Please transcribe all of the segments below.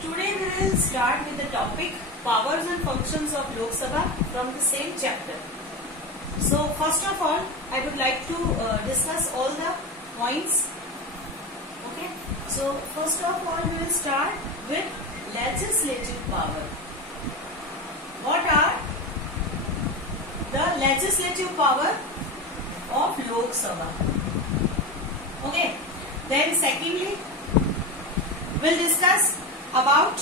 Today we will start with the topic powers and functions of Lok Sabha from the same chapter. So first of all, I would like to discuss all the points. Okay. So first of all, we will start with legislative power. What are the legislative power of Lok Sabha? Okay. Then secondly, we'll discuss about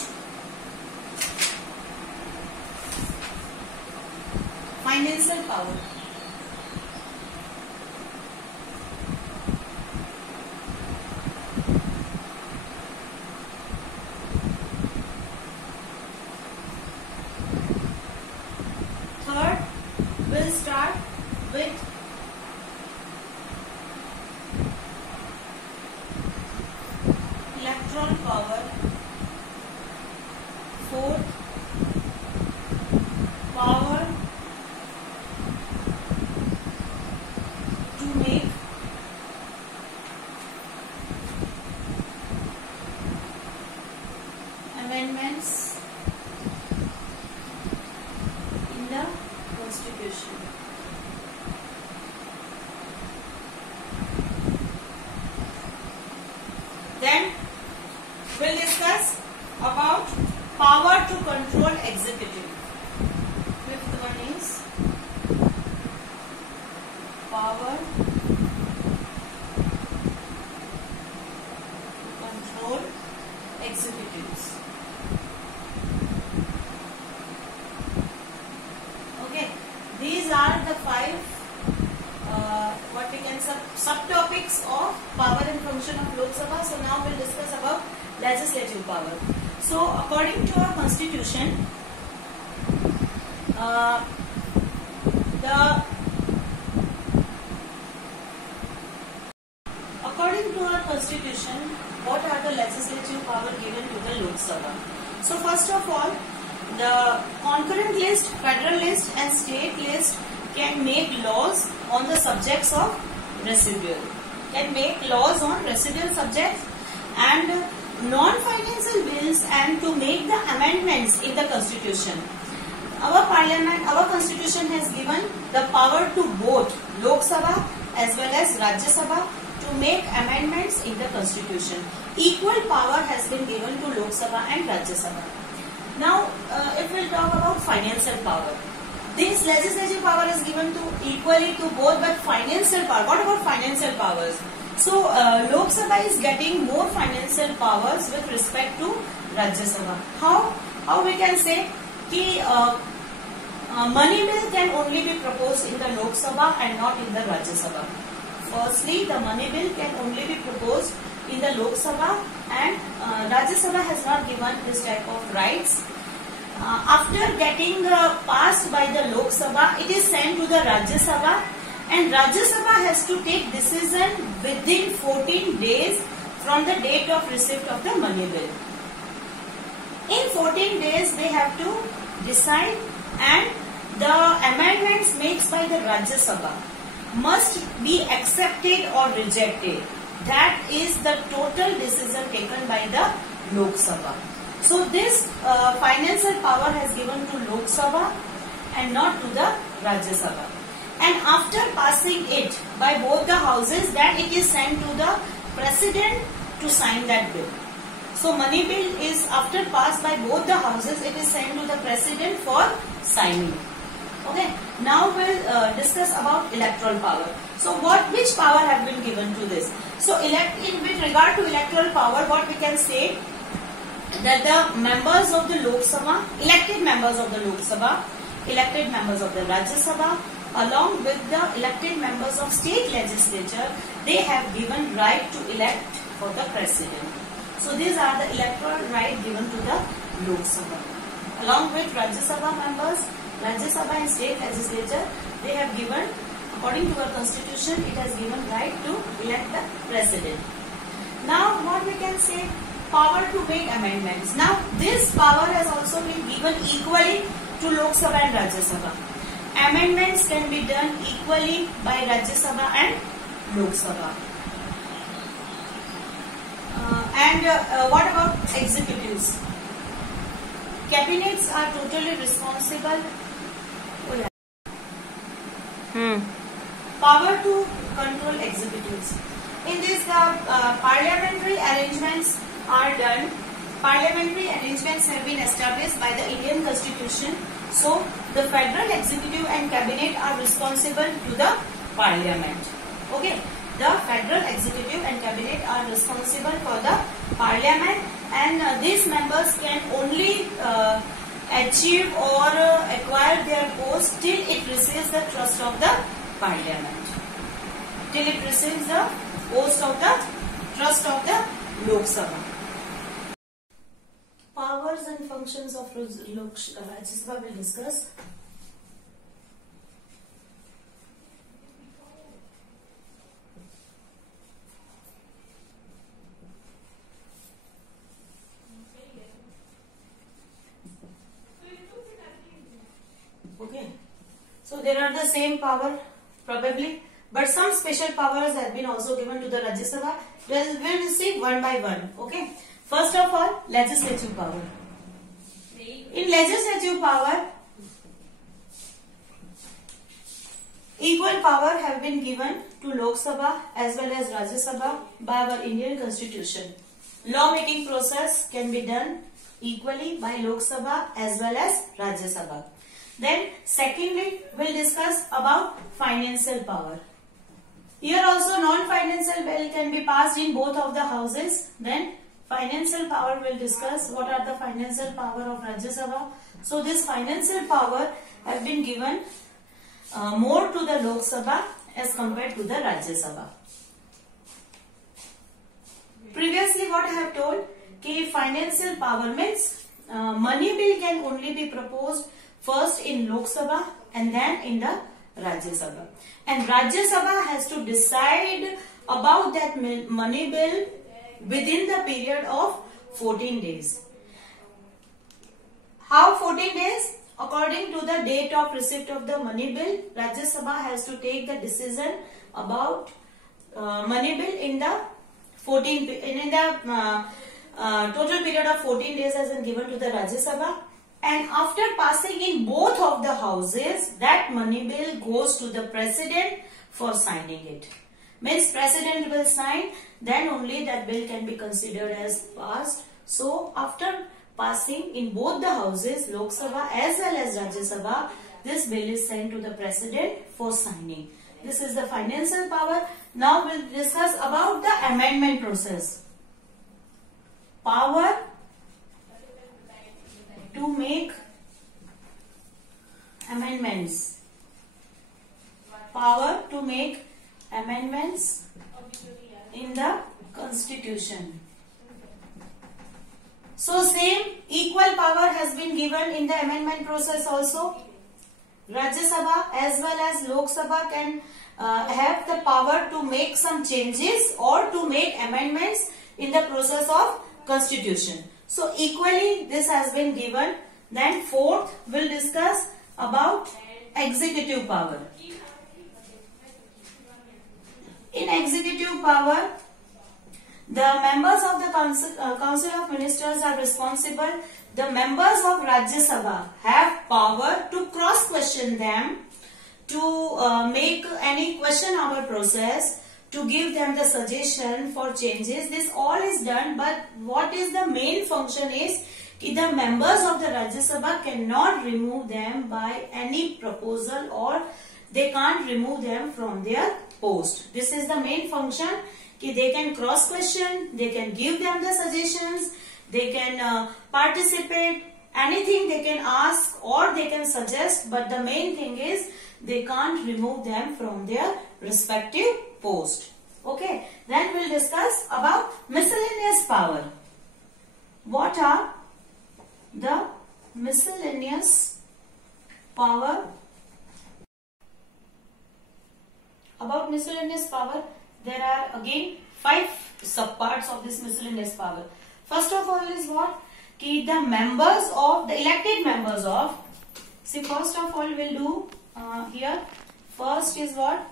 financial power. Third, we'll start with electoral power. Fourth, power to make amendments in the Constitution. Then we'll discuss about power to control executive. Fifth one is power to control executives. Okay, these are the five what we can subtopics of power and function of Lok Sabha. So now we'll discuss about legislative power. So according to our constitution, what are the legislative power given to the Lok Sabha? So first of all, the concurrent list, federal list and state list can make laws on the subjects of residual. Can make laws on residual subjects and non-financial bills and to make the amendments in the constitution. Our parliament, our constitution has given the power to both Lok Sabha as well as Rajya Sabha to make amendments in the constitution. Equal power has been given to Lok Sabha and Rajya Sabha. Now, if we talk about financial power, this legislative power is given to equally to both, but financial power. What about financial powers? So, Lok Sabha is getting more financial powers with respect to Rajya Sabha. How we can say that money bill can only be proposed in the Lok Sabha and not in the Rajya Sabha. Firstly, the money bill can only be proposed in the Lok Sabha and Rajya Sabha has not given this type of rights. After getting passed by the Lok Sabha, it is sent to the Rajya Sabha. And Rajya Sabha has to take decision within 14 days from the date of receipt of the money bill. In 14 days they have to decide, and the amendments made by the Rajya Sabha must be accepted or rejected. That is the total decision taken by the Lok Sabha. So this financial power has given to Lok Sabha and not to the Rajya Sabha. And after passing it by both the houses, then it is sent to the president to sign that bill. So money bill is after passed by both the houses, it is sent to the president for signing. Okay. Now we'll discuss about electoral power. So which power have been given to this? So with regard to electoral power, what we can say that the members of the Lok Sabha, elected members of the Lok Sabha, elected members of the Rajya Sabha, along with the elected members of state legislature, they have given right to elect for the president. So these are the electoral right given to the Lok Sabha. Along with Rajya Sabha members, Rajya Sabha and state legislature, they have given, according to our constitution, it has given right to elect the president. Now what we can say, power to make amendments. Now this power has also been given equally to Lok Sabha and Rajya Sabha. Amendments can be done equally by Rajya Sabha and Lok Sabha. And what about executives? cabinets are totally responsible. Power to control executives. In this, the parliamentary arrangements are done. Parliamentary arrangements have been established by the Indian Constitution. So, the federal executive and cabinet are responsible to the parliament. Okay. The federal executive and cabinet are responsible for the parliament, and these members can only achieve or acquire their post till it receives the trust of the parliament. Till it receives the post of the trust of the Lok Sabha. Powers and functions of Rajya Sabha will discuss. Okay, so there are the same power probably, but some special powers have been also given to the Rajya Sabha. We will see one by one. Okay, first of all, legislative power. In legislative power, equal power have been given to Lok Sabha as well as Rajya Sabha by our Indian Constitution. Law making process can be done equally by Lok Sabha as well as Rajya Sabha. Then secondly, we'll discuss about financial power. Here also non-financial bill can be passed in both of the houses. Then financial power will discuss what are the financial power of Rajya Sabha. So this financial power has been given more to the Lok Sabha as compared to the Rajya Sabha. Previously what I have told, कि financial power means money bill can only be proposed first in Lok Sabha and then in the Rajya Sabha. And Rajya Sabha has to decide about that money bill within the period of 14 days. How 14 days? According to the date of receipt of the money bill, Rajya Sabha has to take the decision about money bill in the total period of 14 days has been given to the Rajya Sabha. And after passing in both of the houses, that money bill goes to the president for signing it. Means president will sign, then only that bill can be considered as passed. So after passing in both the houses, Lok Sabha as well as Rajya Sabha, this bill is sent to the president for signing. This is the financial power. Now we'll discuss about the amendment process. Power to make amendments. Power to make amendments in the Constitution. So same equal power has been given in the amendment process also. Rajya Sabha as well as Lok Sabha can have the power to make some changes or to make amendments in the process of Constitution. So equally this has been given. Then fourth we'll discuss about executive power. In executive power, the members of the Council of Ministers are responsible. The members of Rajya Sabha have power to cross question them, to make any question hour process, to give them the suggestion for changes. This all is done, but what is the main function is that the members of the Rajya Sabha cannot remove them by any proposal, or they can't remove them from their post. This is the main function, that they can cross question, they can give them the suggestions, they can participate, anything they can ask or they can suggest, but the main thing is they can't remove them from their respective post. Okay, then we'll discuss about miscellaneous power. What are the miscellaneous power? About miscellaneous power, there are again 5 subparts of this miscellaneous power. First of all is what? The members of, the elected members of, see, first of all we'll do here, first is what?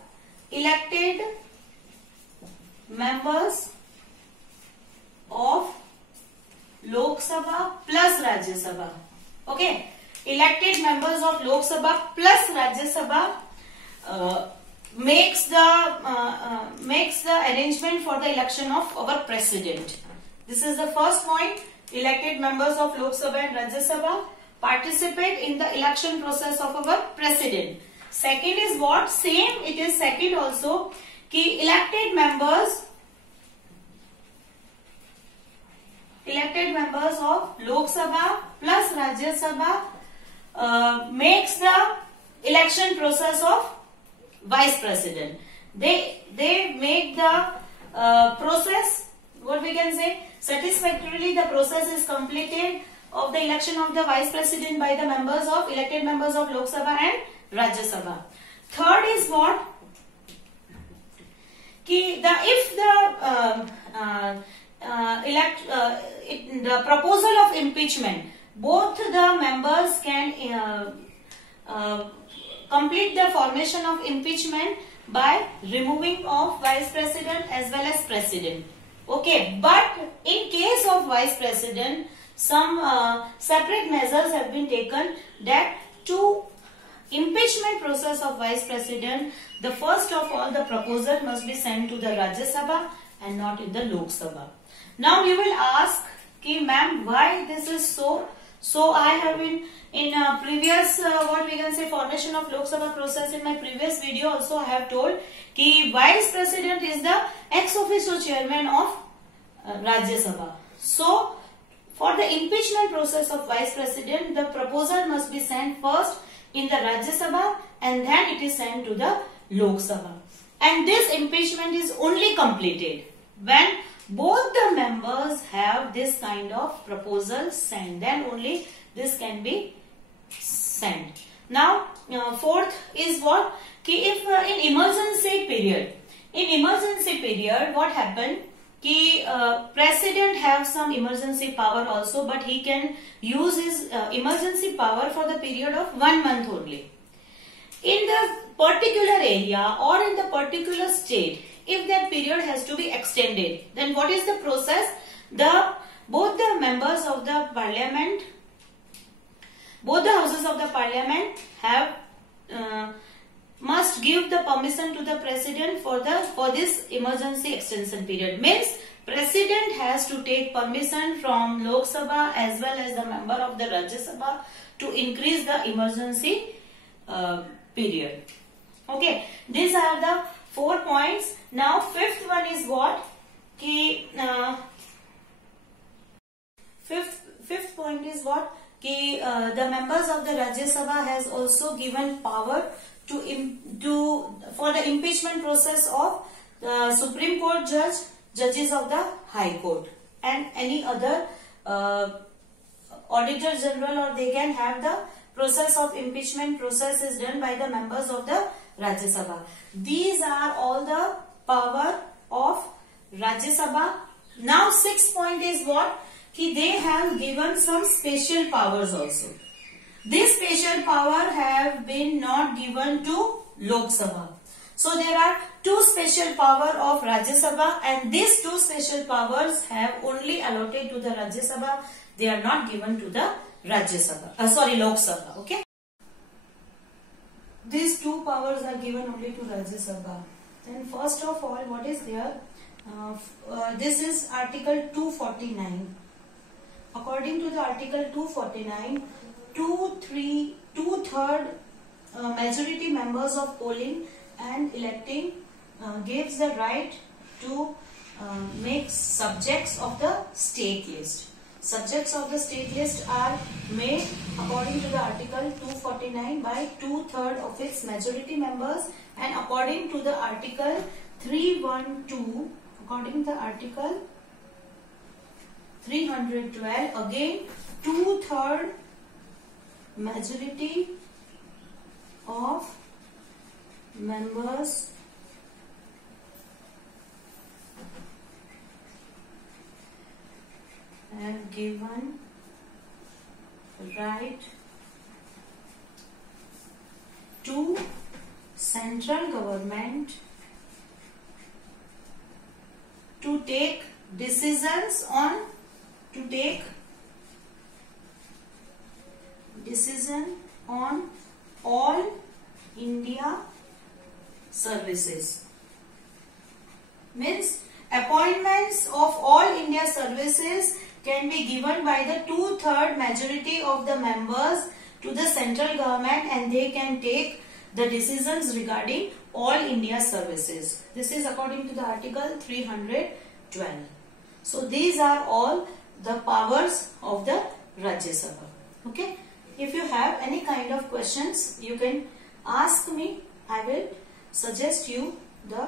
Elected members of Lok Sabha plus Rajya Sabha. Okay, elected members of Lok Sabha plus Rajya Sabha makes the arrangement for the election of our president. This is the first point. Elected members of Lok Sabha and Rajya Sabha participate in the election process of our president. Second is what? Same, it is second also. Ki elected members of Lok Sabha plus Rajya Sabha makes the election process of vice president. They make the process, what we can say, satisfactorily. The process is completed of the election of the vice president by the elected members of Lok Sabha and Rajya Sabha. Third is what? If the proposal of impeachment, both the members can complete the formation of impeachment by removing of vice president as well as president. Okay, but in case of vice president, some separate measures have been taken that to impeachment process of vice president, the first of all the proposal must be sent to the Rajya Sabha and not in the Lok Sabha. Now you will ask, ki ma'am, why this is so? So I have been in previous what we can say formation of Lok Sabha process, in my previous video also I have told ki vice president is the ex officio chairman of Rajya Sabha. So for the impeachment process of vice president, the proposal must be sent first in the Rajya Sabha and then it is sent to the Lok Sabha. And this impeachment is only completed when both the members have this kind of proposal sent, then only this can be sent. Now fourth is what? Ki if in emergency period what happened? Ki president have some emergency power also, but he can use his emergency power for the period of 1 month only. In the particular area or in the particular state, if that period has to be extended, then what is the process? Both the members of the parliament, both the houses of the parliament have must give the permission to the president for this emergency extension period. Means president has to take permission from Lok Sabha as well as the member of the Rajya Sabha to increase the emergency period. Okay, these are the 4 points. Now fifth one is what? Fifth point is what? The members of the Rajya Sabha has also given power for the impeachment process of the Supreme Court judges of the High Court and any other Auditor General, or they can have the process of impeachment process is done by the members of the Rajya Sabha. These are all the power of Rajya Sabha. Now sixth point is what? They have given some special powers also. This special power have been not given to Lok Sabha. So there are 2 special power of Rajya Sabha, and these 2 special powers have only allotted to the Rajya Sabha. They are not given to the Rajya Sabha. Lok Sabha. Okay. These 2 powers are given only to Rajya Sabha. Then first of all, what is there? This is Article 249. According to the Article 249, two-third majority members of polling and electing gives the right to make subjects of the state list. Subjects of the state list are made according to the Article 249 by 2/3 of its majority members, and according to the Article 312, according to the Article 312, again 2/3 majority of members have given right to central government to take decisions on decision on all India services. Means appointments of all India services can be given by the 2/3 majority of the members to the central government, and they can take the decisions regarding all India services. This is according to the article 312. So these are all the powers of the Rajya Sabha. Okay. If you have any kind of questions, you can ask me. I will suggest you the